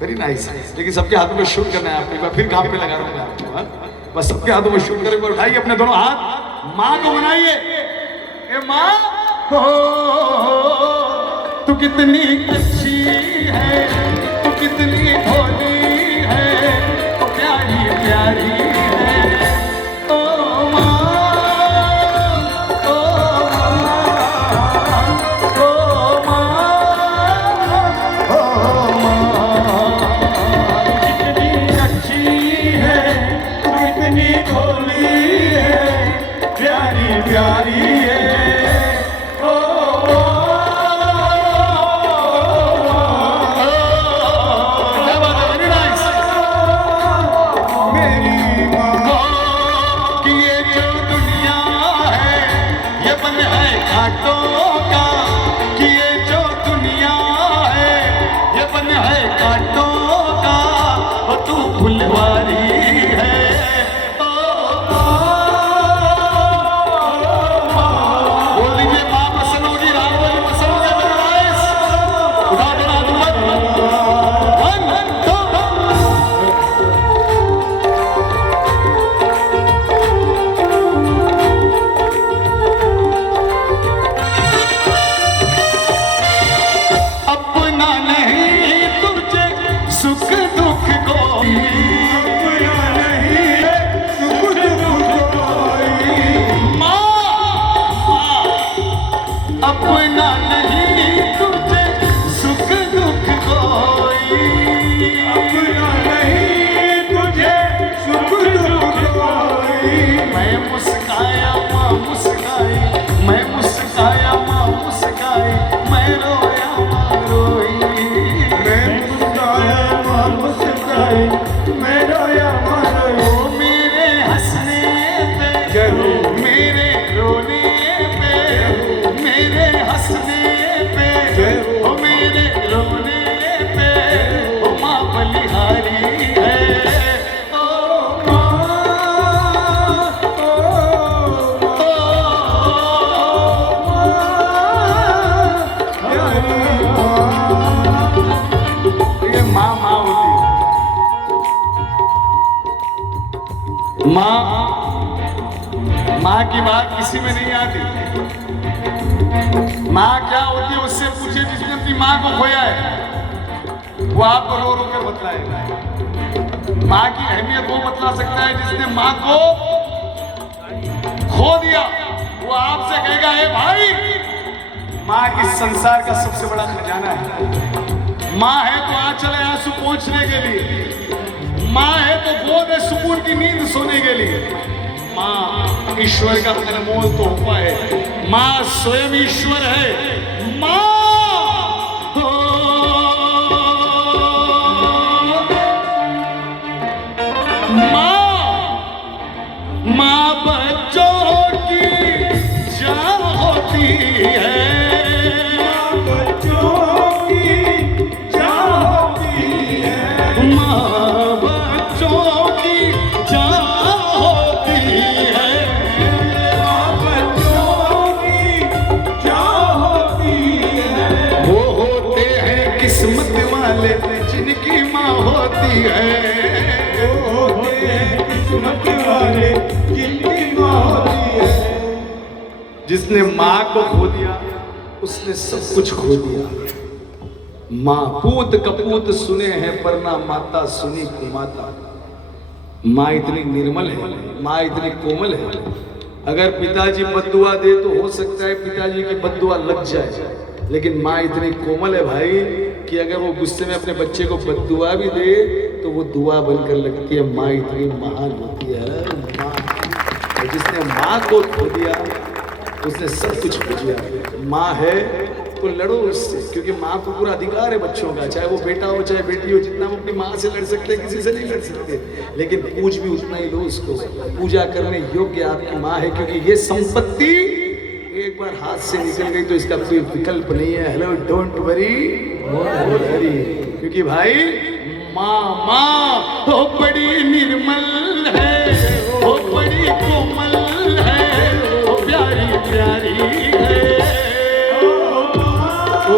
Very nice. लेकिन सबके हाथों में शूट करना है आपको, एक बार फिर काम पे लगा रहा हूँ मैं आपको, हाँ? बस सबके हाथों में शूट करें, उठाइए अपने दोनों हाथ, माँ को बनाइए। ए माँ हो, तू कितनी अच्छी है, तू कितनी भोली है, तू प्यारी प्यारी है। ओ माँ, ओ माँ, ओ माँ, कितनी अच्छी है, तू कितनी भोली है, प्यारी प्यारी है। माँ की बात किसी में नहीं आती। माँ क्या होती है उससे पूछिए जिसने अपनी माँ को खोया है, वो आपको रो रो कर बतलाएगा। माँ की अहमियत वो बतला सकता है जिसने माँ को खो दिया। वो आपसे कहेगा हे भाई, माँ इस संसार का सबसे बड़ा खजाना है। माँ है तो आंचल है आंसू पोंछने के लिए, माँ है तो गोद है सुकून की नींद सोने के लिए। माँ ईश्वर का अनमोल तोहफा है, माँ स्वयं ईश्वर है। माँ माँ बच्चों की जान होती है, माँ बच्चों की जान होती है, माँ बच्चों की जान होती है, माँ बच्चों की जान होती है। वो होते हैं किस्मत वाले जिनकी माँ होती है, वो होते हैं किस्मत वाले जिनकी माँ होती है। जिसने माँ को खो दिया उसने सब कुछ खो दिया। माँ पूत कपूत सुने हैं पर ना माता सुनी कुमाता। माँ इतनी निर्मल है, माँ इतनी कोमल है। अगर पिताजी बद्दुआ दे तो हो सकता है पिताजी की बद्दुआ लग जाए, लेकिन माँ इतनी कोमल है भाई कि अगर वो गुस्से में अपने बच्चे को बद्दुआ भी दे तो वो दुआ बनकर लगती है। माँ इतनी महान होती है। माँ जिसने माँ को खो दिया उसने सब कुछ खो दिया। माँ है तो लड़ो उससे, क्योंकि माँ को पूरा अधिकार है बच्चों का, चाहे वो बेटा हो चाहे बेटी हो। जितना हम अपनी माँ से लड़ सकते हैं किसी से नहीं लड़ सकते, लेकिन पूज भी उतना ही लो उसको। पूजा करने योग्य आपकी माँ है, क्योंकि ये संपत्ति एक बार हाथ से निकल गई तो इसका कोई विकल्प नहीं है। हेलो डोंट वरी, क्योंकि भाई माँ तो बड़ी निर्मल है, वो बड़ी कोमल है, वो प्यारी प्यारी है। ओ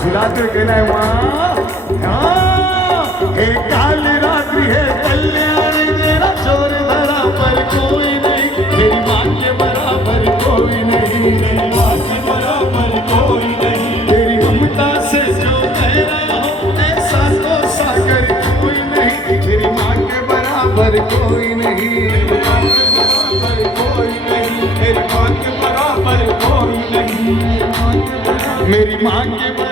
झुलाते कहना है माँ हाँ हे काल रात्रि है कल्याणी मेरा चोर धरा पर कोई नहीं मेरी माँ के बराबर कोई नहीं मेरी माँ के बराबर कोई नहीं तेरी ममता से जो गहरा हो ऐसा तो सागर कोई नहीं मेरी माँ के बराबर कोई नहीं मेरी माँ के बराबर कोई नहीं मेरी माँ के बराबर कोई नहीं मेरी माँ के